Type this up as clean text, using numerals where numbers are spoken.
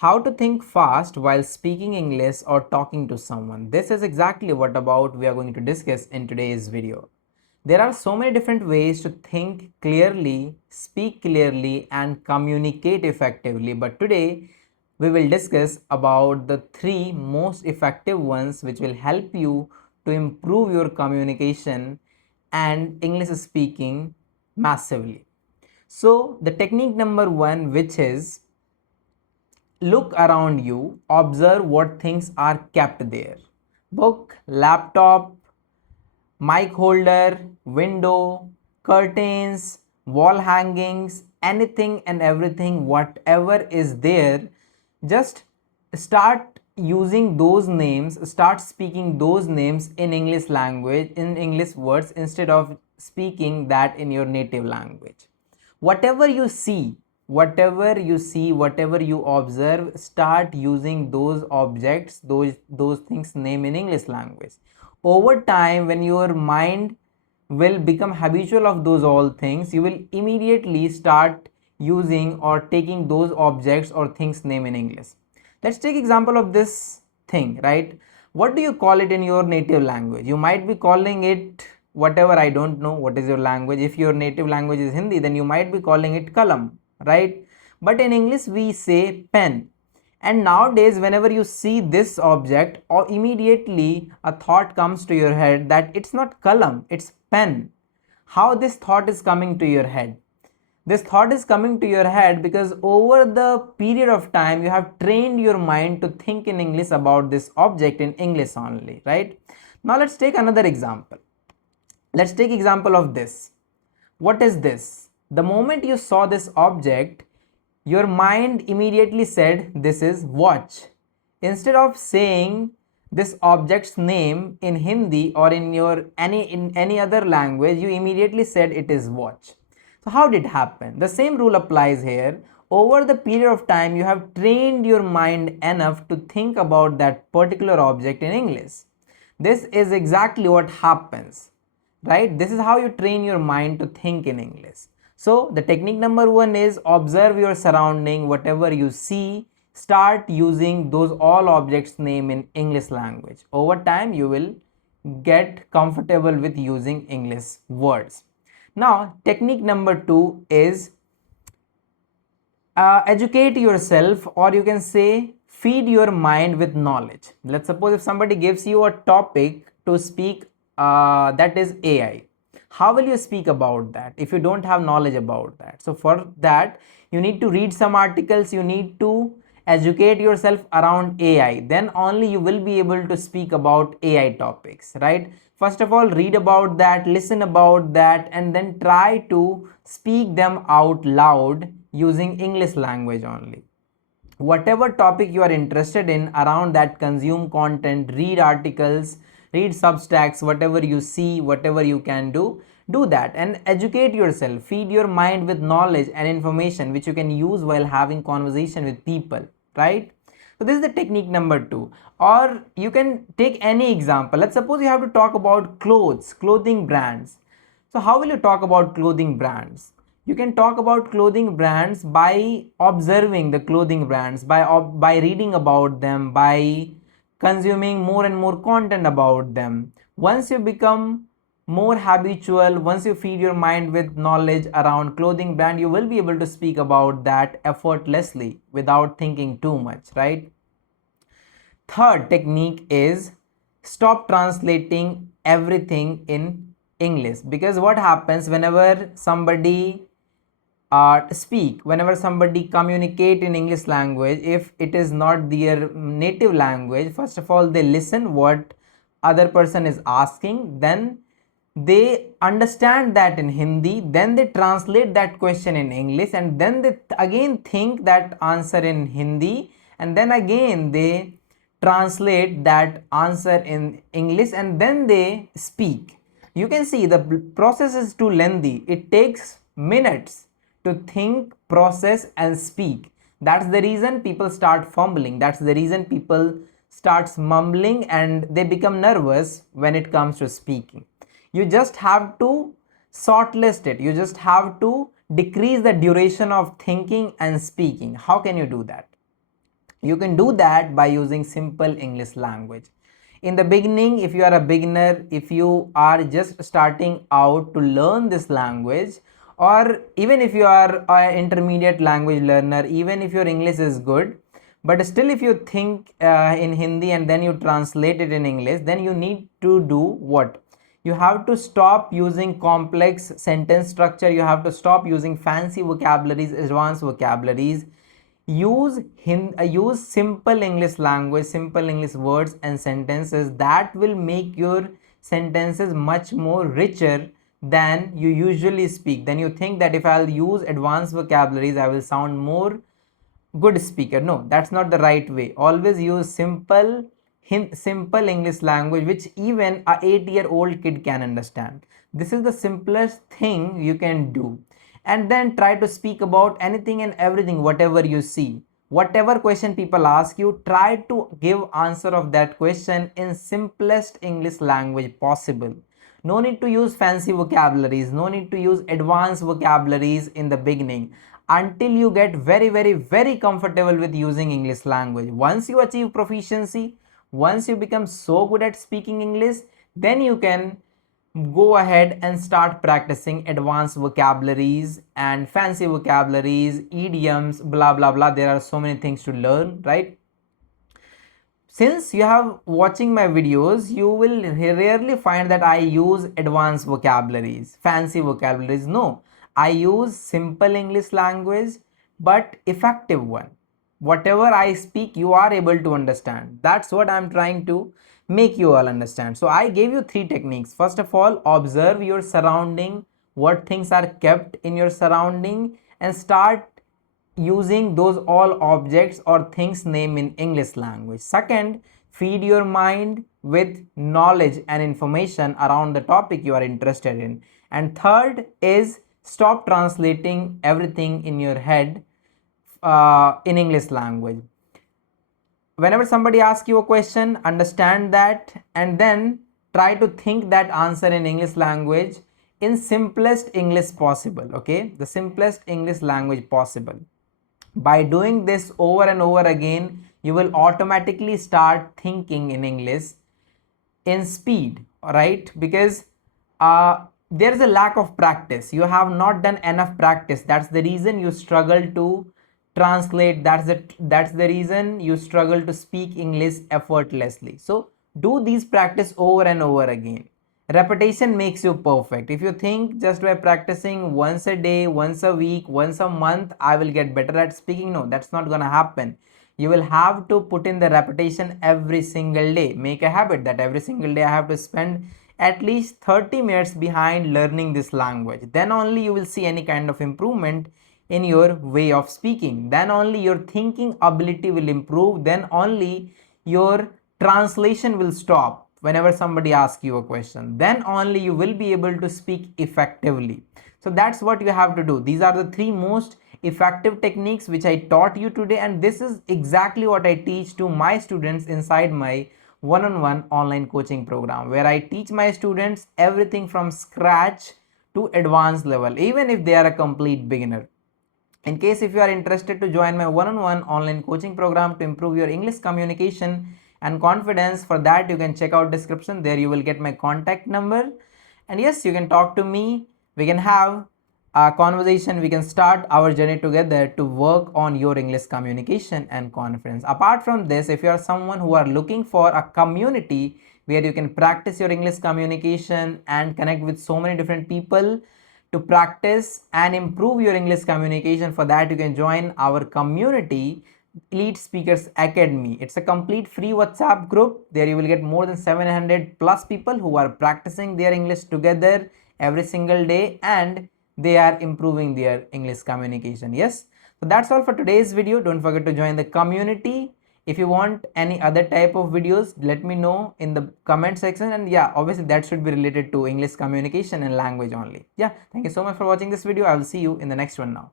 How to think fast while speaking English or talking to someone. This is exactly what about we are going to discuss in today's video. There are so many different ways to think clearly, speak clearly and communicate effectively, but today we will discuss about the three most effective ones which will help you to improve your communication and English speaking massively. So the technique number 1, which is look around you, observe what things are kept there. Book, laptop, mic holder, window, curtains, wall hangings, anything and everything, whatever is there, just start using those names, start speaking those names in English language, in English words, instead of speaking that in your native language. Whatever you see, whatever you observe, start using those objects, those things name in English language. Over time, when your mind will become habitual of those all things, you will immediately start using or taking those objects or things name in English. Let's take example of this thing, right? What do you call it in your native language? You might be calling it whatever. I don't know what is your language. If your native language is Hindi, then you might be calling it kalam, right? But in English we say pen. And nowadays whenever you see this object, or immediately a thought comes to your head that it's not kalam, it's pen. How this thought is coming to your head? This thought is coming to your head because over the period of time you have trained your mind to think in English about this object in English only, right? Now let's take another example. Let's take example of this. What is this? The moment you saw this object, your mind immediately said this is watch. Instead of saying this object's name in Hindi or in any other language, you immediately said it is watch. So how did it happen? The same rule applies here. Over the period of time, you have trained your mind enough to think about that particular object in English. This is exactly what happens, right? This is how you train your mind to think in English. So the technique number 1 is observe your surrounding. Whatever you see, start using those all objects name in English language. Over time you will get comfortable with using English words. Now technique number 2 is educate yourself, or you can say feed your mind with knowledge. Let's suppose if somebody gives you a topic to speak, that is AI. How will you speak about that if you don't have knowledge about that? So for that you need to read some articles, you need to educate yourself around AI, then only you will be able to speak about AI topics, right? First of all, read about that, listen about that, and then try to speak them out loud using English language only. Whatever topic you are interested in around that, consume content, read articles, read substacks, whatever you see, whatever you can do that and educate yourself. Feed your mind with knowledge and information which you can use while having conversation with people, right? So this is the technique number 2. Or you can take any example. Let's suppose you have to talk about clothing brands. So how will you talk about clothing brands? You can talk about clothing brands by observing the clothing brands, by reading about them, by consuming more and more content about them. Once you become more habitual, once you feed your mind with knowledge around clothing brand, you will be able to speak about that effortlessly without thinking too much, right? Third technique is stop translating everything in English, because what happens whenever somebody whenever somebody communicate in English language, if it is not their native language, first of all they listen what other person is asking, then they understand that in Hindi, then they translate that question in English, and then they again think that answer in Hindi, and then again they translate that answer in English, and then they speak. You can see the process is too lengthy. It takes minutes to think, process and speak. That's the reason people start fumbling. That's the reason people starts mumbling and they become nervous when it comes to speaking. You just have to shortlist it. You just have to decrease the duration of thinking and speaking. How can you do that? You can do that by using simple English language. In the beginning, if you are a beginner, if you are just starting out to learn this language, or even if you are an intermediate language learner, even if your English is good, but still if you think in Hindi and then you translate it in English, then you need to do what? You have to stop using complex sentence structure. You have to stop using fancy vocabularies, advanced vocabularies. Use simple English language, simple English words and sentences that will make your sentences much more richer than you usually speak. Then you think that if I'll use advanced vocabularies, I will sound more good speaker. No, that's not the right way. Always use simple English language which even a 8-year-old kid can understand. This is the simplest thing you can do. And then try to speak about anything and everything, whatever you see. Whatever question people ask you, try to give answer of that question in simplest English language possible. No need to use fancy vocabularies, no need to use advanced vocabularies in the beginning until you get very comfortable with using English language. Once you achieve proficiency, once you become so good at speaking English, then you can go ahead and start practicing advanced vocabularies and fancy vocabularies, idioms, blah blah blah. There are so many things to learn, right? Since you have watching my videos, you will rarely find that I use advanced vocabularies, fancy vocabularies. No, I use simple English language, but effective one. Whatever I speak, you are able to understand. That's what I'm trying to make you all understand. So I gave you 3 techniques. First of all, observe your surrounding, what things are kept in your surrounding, and start using those all objects or things name in English language. Second, feed your mind with knowledge and information around the topic you are interested in. And third is stop translating everything in your head in English language. Whenever somebody asks you a question, understand that and then try to think that answer in English language in simplest English possible. Okay, the simplest English language possible. By doing this over and over again, you will automatically start thinking in English in speed, right? Because there is a lack of practice. You have not done enough practice. That's the reason you struggle to translate. That's the reason you struggle to speak English effortlessly. So do these practice over and over again. Repetition makes you perfect. If you think just by practicing once a day, once a week, once a month, I will get better at speaking, no, that's not gonna happen. You will have to put in the repetition every single day. Make a habit that every single day I have to spend at least 30 minutes behind learning this language. Then only you will see any kind of improvement in your way of speaking. Then only your thinking ability will improve. Then only your translation will stop whenever somebody asks you a question. Then only you will be able to speak effectively. So that's what you have to do. These are the 3 most effective techniques which I taught you today, and this is exactly what I teach to my students inside my one-on-one online coaching program, where I teach my students everything from scratch to advanced level, even if they are a complete beginner. In case if you are interested to join my one-on-one online coaching program to improve your English communication and confidence, for that you can check out description. There you will get my contact number, and yes, you can talk to me. We can have a conversation. We can start our journey together to work on your English communication and confidence. Apart from this, if you are someone who are looking for a community where you can practice your English communication and connect with so many different people to practice and improve your English communication, for that you can join our community, Elite Speakers Academy. It's a complete free WhatsApp group. There you will get more than 700 plus people who are practicing their English together every single day, and they are improving their English communication. Yes, so that's all for today's video. Don't forget to join the community. If you want any other type of videos, let me know in the comment section, and yeah, obviously that should be related to English communication and language only. Yeah, thank you so much for watching this video. I will see you in the next one now.